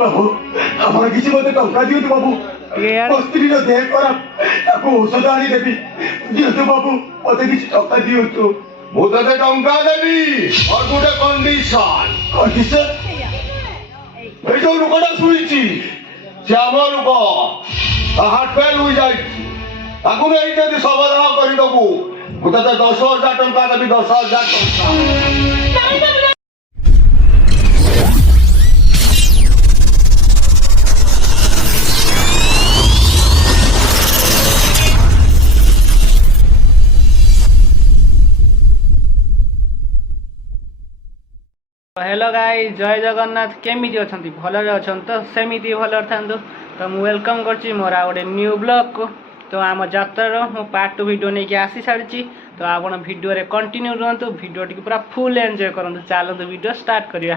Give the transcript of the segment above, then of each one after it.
बाबू আমার কিছু মতে টঙ্কা দিও বাবু স্ত্রীর দেহ খরাপ তাকে ঔষধ আনি দেবি দিও বাবু মতে কিছু টঙ্কা দিও তো ମୁଁ ତତେ ଟଙ୍କା ଦେବି ମୋର ଗୋଟେ କଣ୍ଡିସନ কন্ডিশন ଏଇ ଯୋଉ ଲୋକଟା ଶୁଇଛି ସେ ଆମ ଲୋକ ତା ହାର୍ଟ ଫେଲ୍ ହୋଇଯାଇଛି ତାକୁ ନେଇ ଯଦି ସମାଧାନ କରିଦେବୁ ମୁଁ ତତେ 10,000 ଟଙ୍କା ଦେବି 10,000 ଟଙ୍କା। हेलो गाइस जय जगन्नाथ केमी अच्छा भलरे अच्छा तो सेमती भल था तो मुझे वेलकम कर मोर गोटे न्यू ब्लॉग को तो आम यात्रार मु पार्ट 2 वीडियो नहीं आसी सारी तो आप वीडियो रे कंटिन्यू रुहतु वीडियो टी पूरा फुल एंजॉय करंतु चलतु वीडियो स्टार्ट करिया।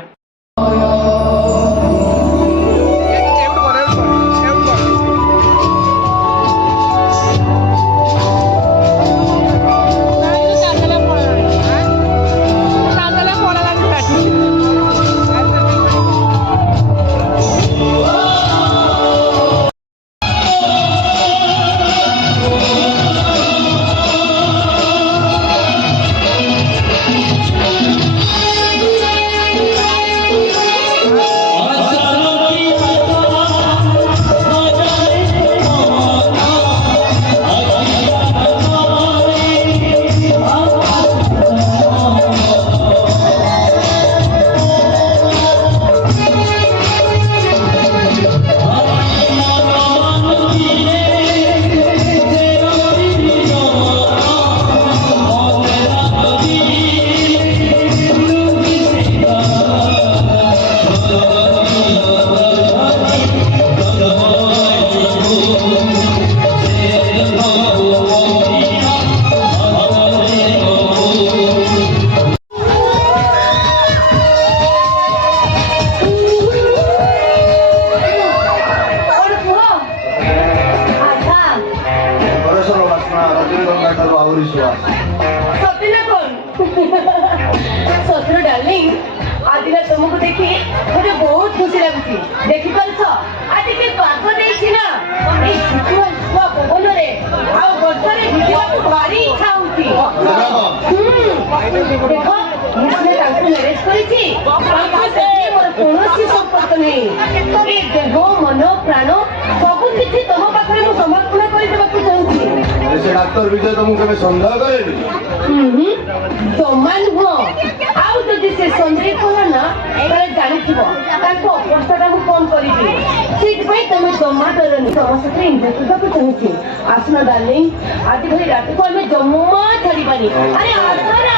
ससुर डार्लिंग आज तुमको देखी मुझे बहुत खुशी लगुची देखी पारछ आज के पाग देछि ना ए छुआ छुआ पवन रे आ गछरे भिजिबा भारी इच्छा होची देखो मुझे तांको मैरिज करिछि तांको से मोर कोनोसी संपर्क नै ए देह मन प्राण सब किछि तुम पाखरे मु समर्पण करि देबाकू चाहूछि से डॉक्टर विजय तुमको केबे संदेह करेनी समान हो आउ जदि से संदेह करो ना ताले जानिथिबो ताको अवस्थाटा को कौन करिबी सीट पे तुम जम्मा डरनी समस्त एंजॉय करबाकू चाहूछि आसना डार्लिंग आज भरी रात को हमें जम्मा छाड़ीबानी अरे आसना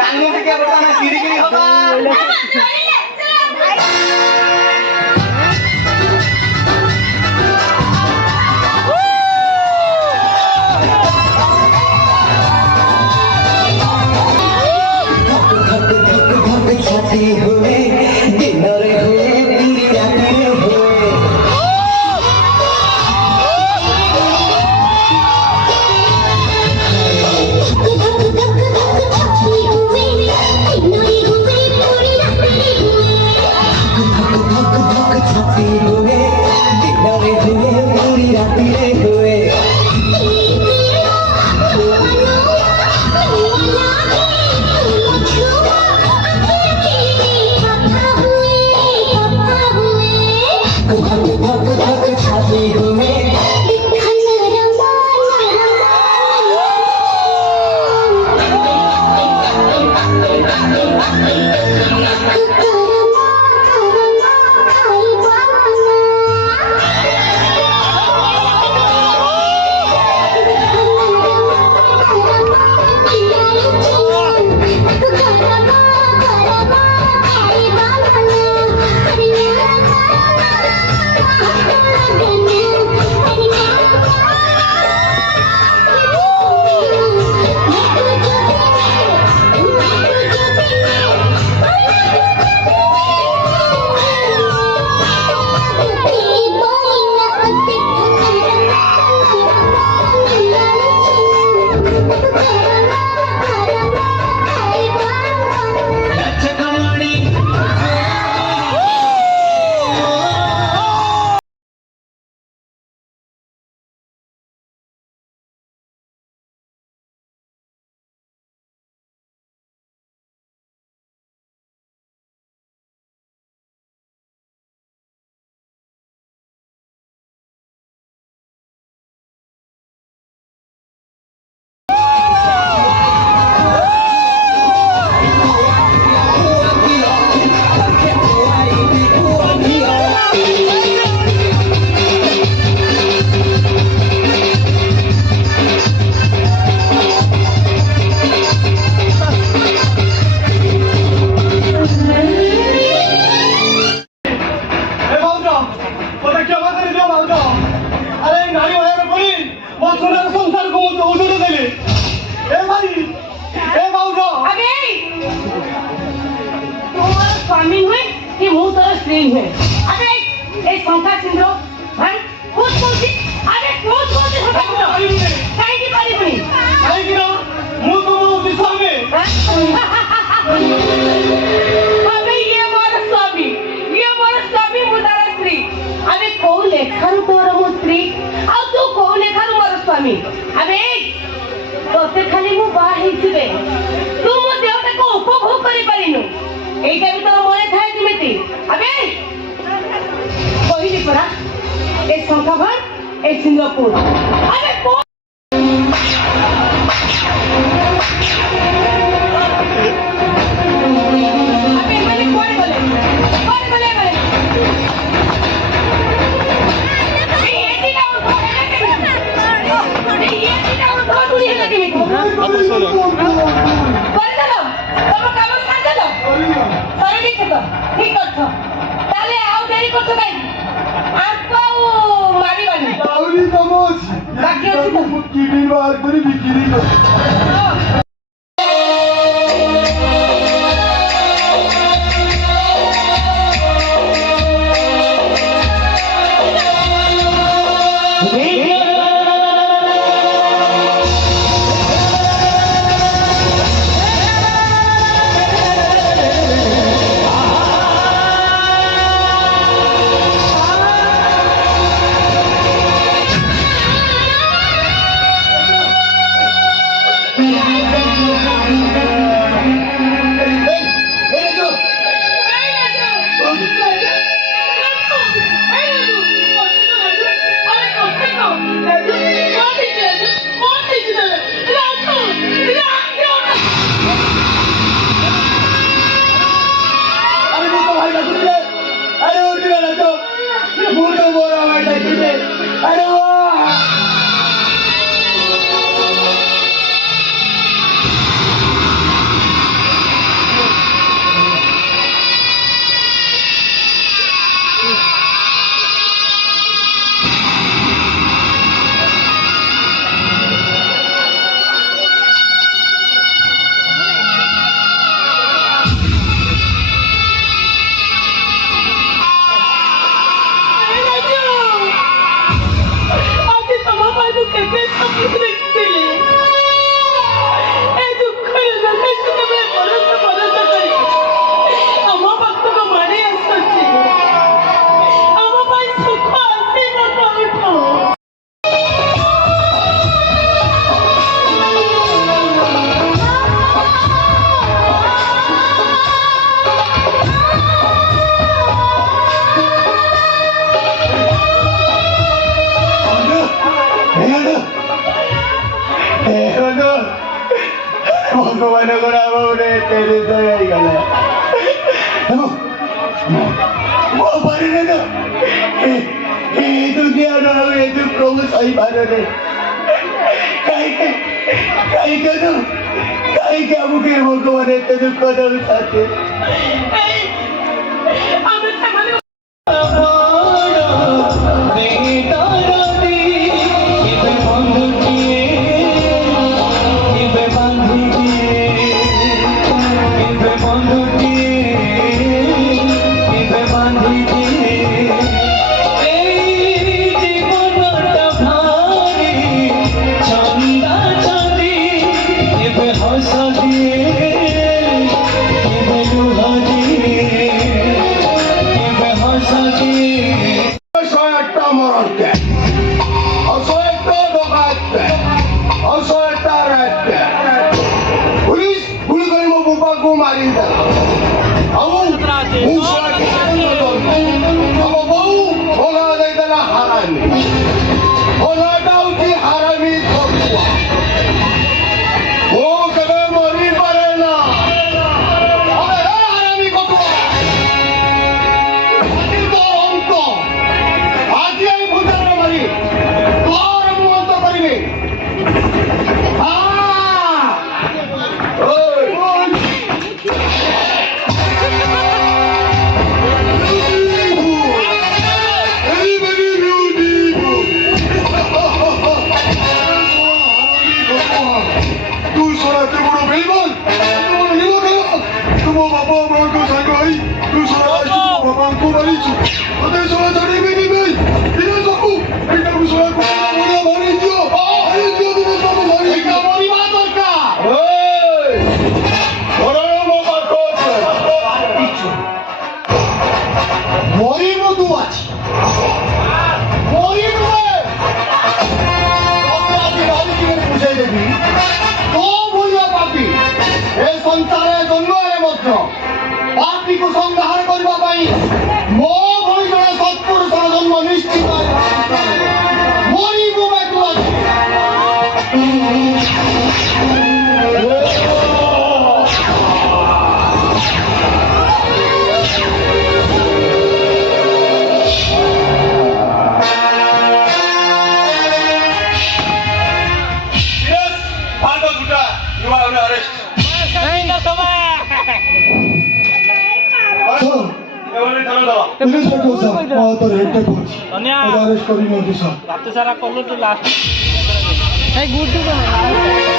कानून से क्या बोलता है सीधी की नहीं होता स्त्री है अबे ए संख्या सिंद्र भाई कौन बोलती अबे कौन बोलती काहे की पारी बनी କାହିଁକି ନା ମୁଁ ତୁମ ସ୍ୱାମୀ अबे ये मोर स्वामी मुदार स्त्री अबे को लेखारु तोर मो स्त्री आ तू को लेखारु मोर स्वामी अबे तोते खाली मु बा हेइथिबे तू मो देवता को उपभोग करि परिनु एइटा भी तोर मने थाए जिमेति अबे कहिली परा ए शंखाभर ए सिंगापुर अबे को अबे माने कोन बोले ए एटी ना उठो ए एटी ना उठो तुरी है लगे में अब सुनो করে দিল তোমার কাম সাথ দিল করে দিছ তো ঠিক করছো তাহলে আও দেরি করছো কাই আপাও মারিবানি ଆହୁରି କାମ ଅଛି ବାକି ଅଛି ତ? ମୁଁ କିଡନୀ ବାହାର କରି ବିକ୍ରି କରିବି अरे वो तो भाई लगू रे अरे उठ गया ना तो मुंह तो बोला भाई लगू रे अरे वाह আজকে তোমার বাবু কেটে সব দেখছিলে এই দুঃখের জন্য তুমি পরস্ত করি আমার ভক্তক মারি আসছে আমার ভাই সুখ আসে না করিতো भगवान को नाम उड़े तेरे से ही गला देखो वो पर ने तो ये दुनिया ना ये तो प्रभु सही बात है काई के तो काई के अब के भगवान ते दुख दल साथे আমি সামনে हसा दिए ସାଙ୍ଗ ହେଇ ତୁ ଶଳା ଆସିଛୁ ମୋ ବାପାଙ୍କୁ ମାରିଛୁ ତତେ ଶଳା ଛାଡ଼ିବିନି ଭାଇ ଦିନ ସବୁ ଏଇଟାକୁ ଶଳା ମାରି ଦିଅ ଦିନ ସବୁ ମାରି ମରିବା ଦରକାର ମୋ ପାଖ মরিব তু আছি মরিব বুঝাই দেবি তো ভুলিয়া পাপি এ সংসারে জন্মরে মধ্য পাপিকে সংহার করিবা পাই মো ভଳି জଣେ ସତ୍ପୁରୁଷର ଜନ୍ମ ନିଶ୍ଚିତ ମରିବୁ ବେ ତୁ ଆଜି ରାତି ସାରା କଲୁ ତୁ ଲାଷ୍ଟ ଗୁଡ୍